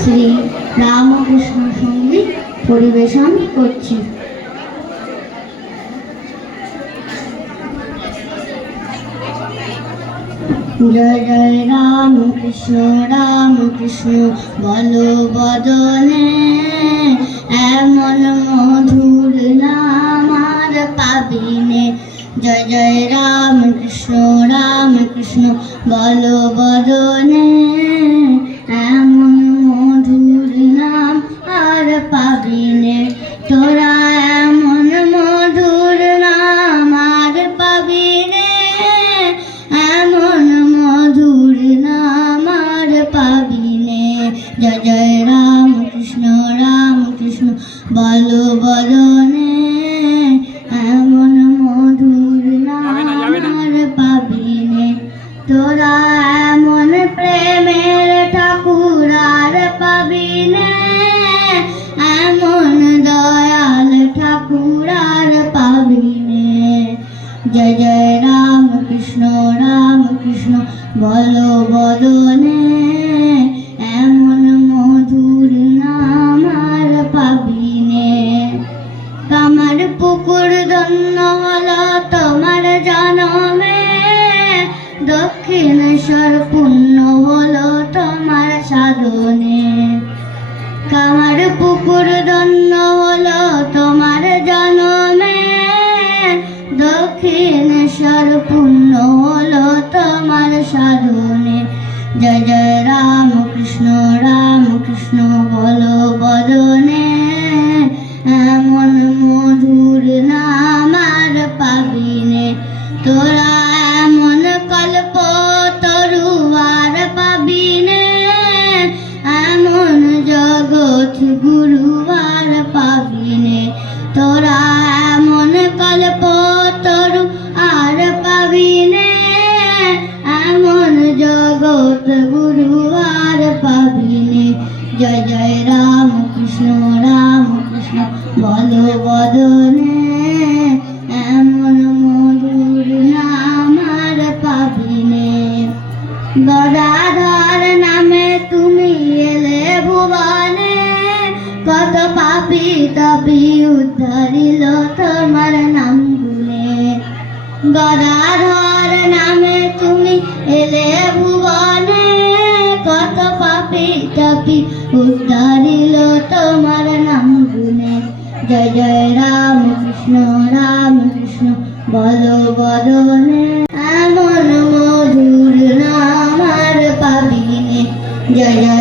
শ্রী রামকৃষ্ণ সংগীত পরিবেশন করছি। জয় জয় রাম কৃষ্ণ রাম কৃষ্ণ বলো বদনে, এমন মধুর নাম আর পাবিনে। জয় জয় রাম কৃষ্ণ রাম কৃষ্ণ বলো বদনে। দক্ষিণেশ্বর পুণ্য হলো তোমার সাধনে। কামার পুকুর ধন্য হলো তোমার জনমে দক্ষিণেশ্বর পুণ্য হলো তোমার সাধনে। জয় জয় তোরা এমন কল্প তরু আর পাবিনে, এমন জগৎ গুরুবার পাবিনে। জয় জয় রাম কৃষ্ণ রাম কৃষ্ণ, বলো বদনে, এমন মধুর নাম আর পাবিনে। গদাধর পাপি তপি উদ্ধারিল তোমার নাম গুনে গদাধর নামে তুমি এলে ভুবনে, কত পাপি তপি উদ্ধারিল তোমার নাম গুনে জয় জয় রাম কৃষ্ণ রাম কৃষ্ণ, বলো বদনে এমন মধুর নাম আর পাবিনে। জয় জয়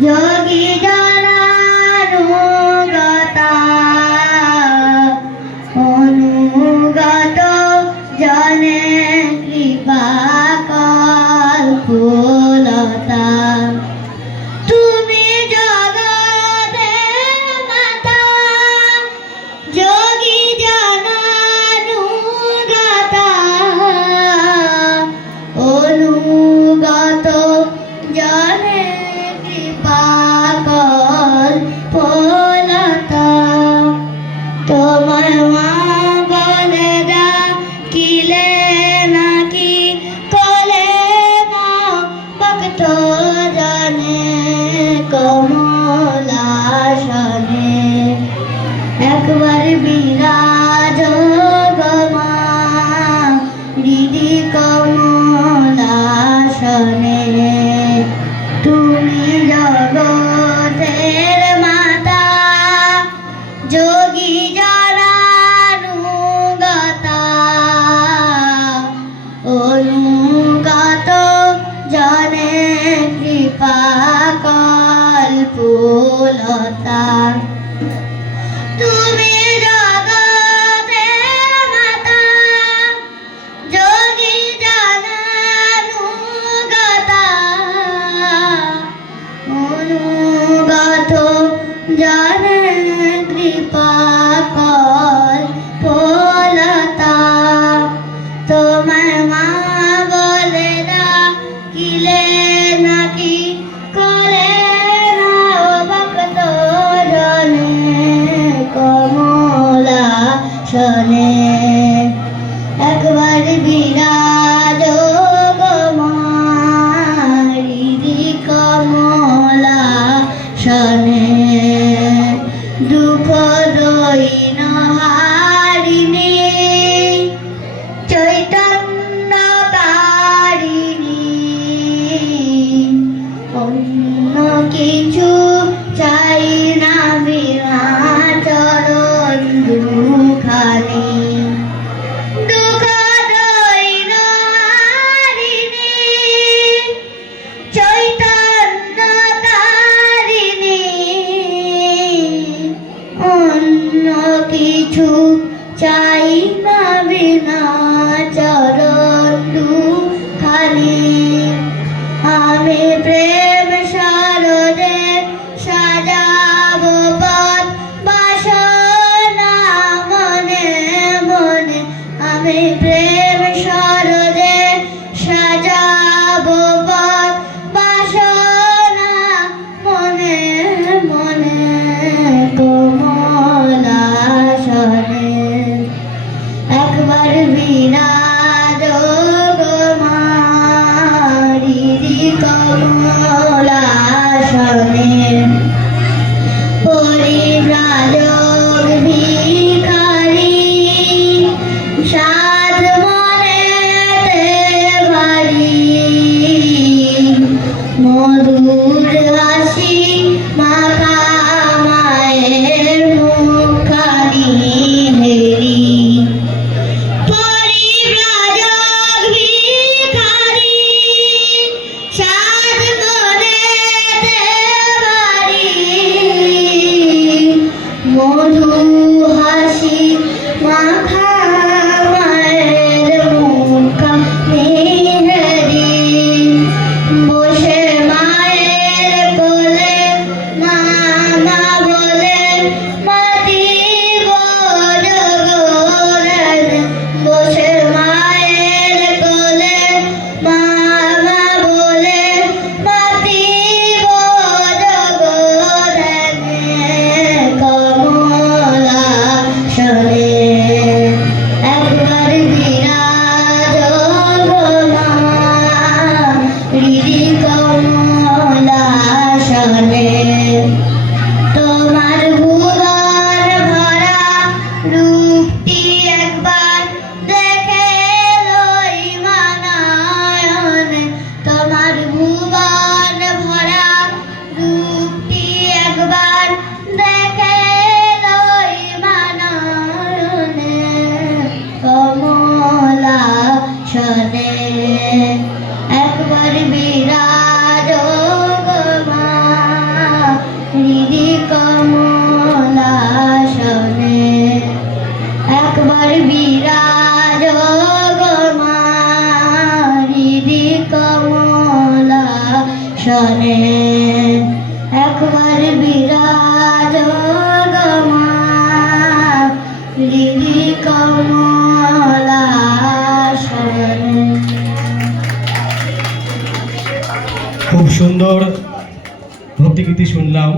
Yogi. যোগী জরানুগতা একবার tengan আসনে একবার বিরাজ গমা লিলি কমলাসনে খুব সুন্দর ভক্তিগীতি শুনলাম।